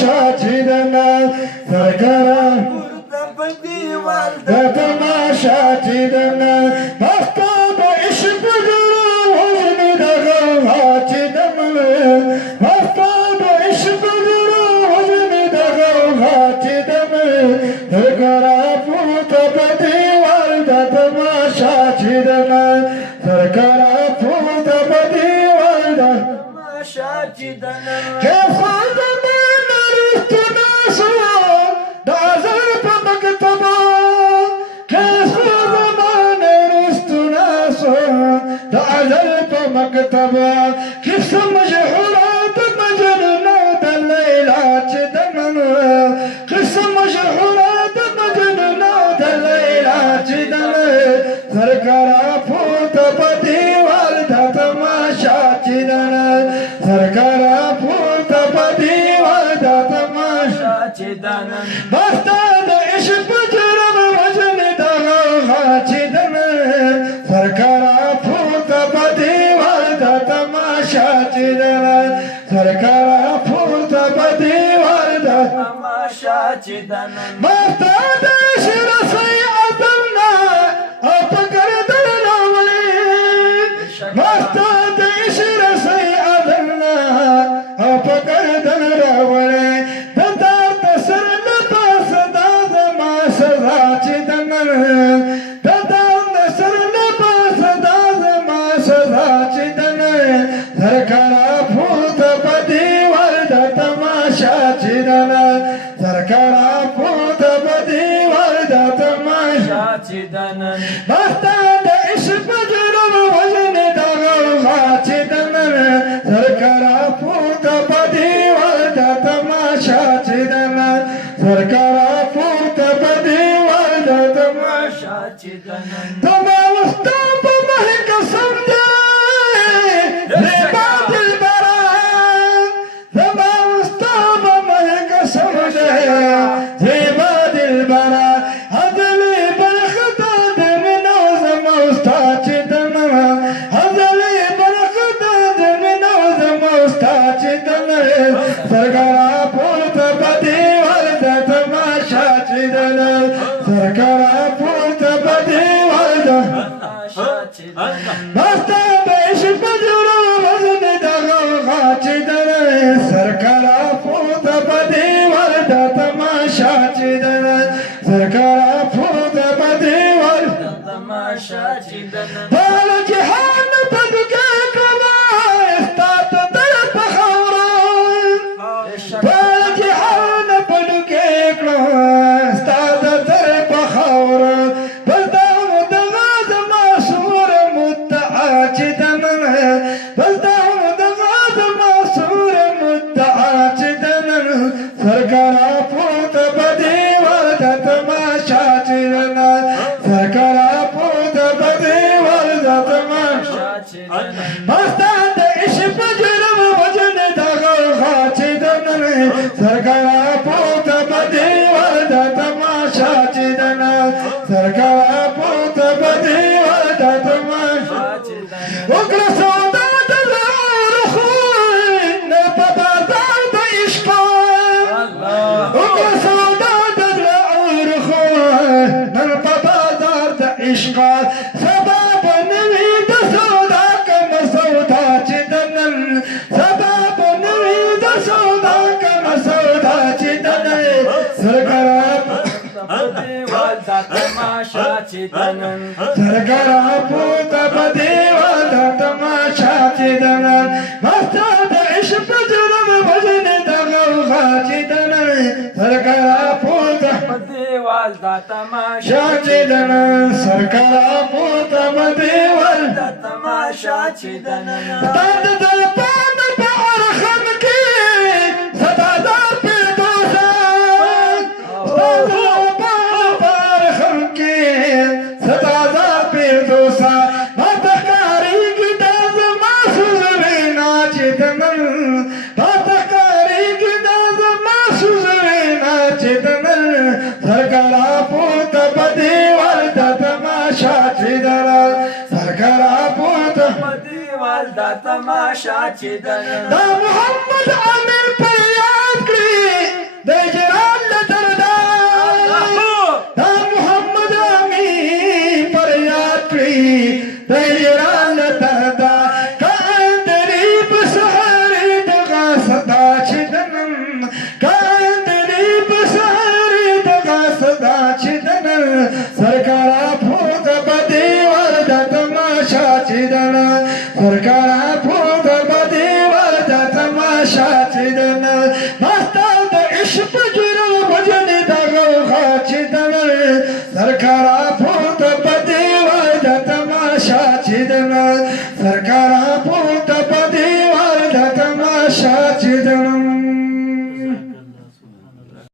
تماشا چې د ناز سرکاره د تماشا چې د ناز مخته د عشق جوړو وژنې د غوغا چې د ملک مخته د عشق جوړو وژنې د غوغا چې د ملک سرکاره پورته په دیوال د تماشا چې د ناز سرکاره پورته په دیوال د تماشا چې د ناز مكتبا كيف مجهورات مجنون دليلا جدنا كيف مجهورات مجنون دليلا جدنا سركارا فوت بدي والدا تماشا جدنا سركارا فوت بدي والدا تماشا جدنا بختاد عشق بجرم وجن دغا جدنا سركارا فوت بدي تماشا چیدنا سرکارا پورتا بدی وردا تماشا چیدنا مفتا دشر سی عدلنا اپکر درنا ولی مفتا دشر سی عدلنا اپکر درنا ولی ددار تسر لباس داد ما سزا چیدنا ددار تسر لباس داد ما سزا چیدنا سرکارا پورت بدی وردا تماشا چیدنا سرکارا پورت بدی وردا تماشا چیدنا بختا د عشق بجرم وزن د غوغا چیدنا سرکارا پورت بدی وردا تماشا چیدنا سرکارا پورت بدی وردا تماشا چیدنا تما وستا په مهک سمجه سرکارا پورتا بدی والدا تماشا چیدنا سرکارا پورتا بدی والدا تماشا چیدنا بستا بیش بجرو وزن دغوغا چیدنا سرکارا پورتا بدی والدا تماشا چیدنا سرکارا پورتا بدی والدا تماشا چیدنا بالا جهان بدکے کما استاد در پخورا جهان پلوکے کلو استاد در پخورا بلدام دغاد معصور مدعا چدنن بلدام دغاد معصور مدعا چدنن سرکارا پورت بدی والدا تماشا چدنن سرکارا پورت بدی والدا تماشا چدنن مستاد عشق بجرم وجن دغوغا چدنن سرکارا پورتا بدی والدا تماشا چیدنا سرکارا پورتا بدی والدا تماشا چیدنا وکر سودا دلار خوی نپا بازار دا عشقا وکر سودا دلار خوی نپا بازار دا عشقا سباب نوی دا سودا کم سودا چیدنن سباب نوی دا سودا کم سودا چیدنن سرکارا بدی والدا تماشا چیدنا سرکارا پورتا بدی والدا تماشا چیدنا مفتا د عشق بجرم وزن د غوغا چیدنا سرکارا پورتا بدی والدا تماشا چیدنا سرکارا پورتا بدی والدا تماشا چیدنا تند دل پاند پا ارخم کی صدادار پی دوسا صدادار پی دوسا باتکاری کی داز محسوس رینا چیدنن باتکاری کی داز محسوس رینا چیدنن سرکارا پورتا بدی والدا تماشا چیدنا سرکارا پورتا بدی والدا تماشا چیدنا دا محمد امیر پر یاد کری चिदन सरकारा फूट बदीवर तमाशा चिदन मस्ताद इश्क जुरू भजनी दगो चिदन सरकारा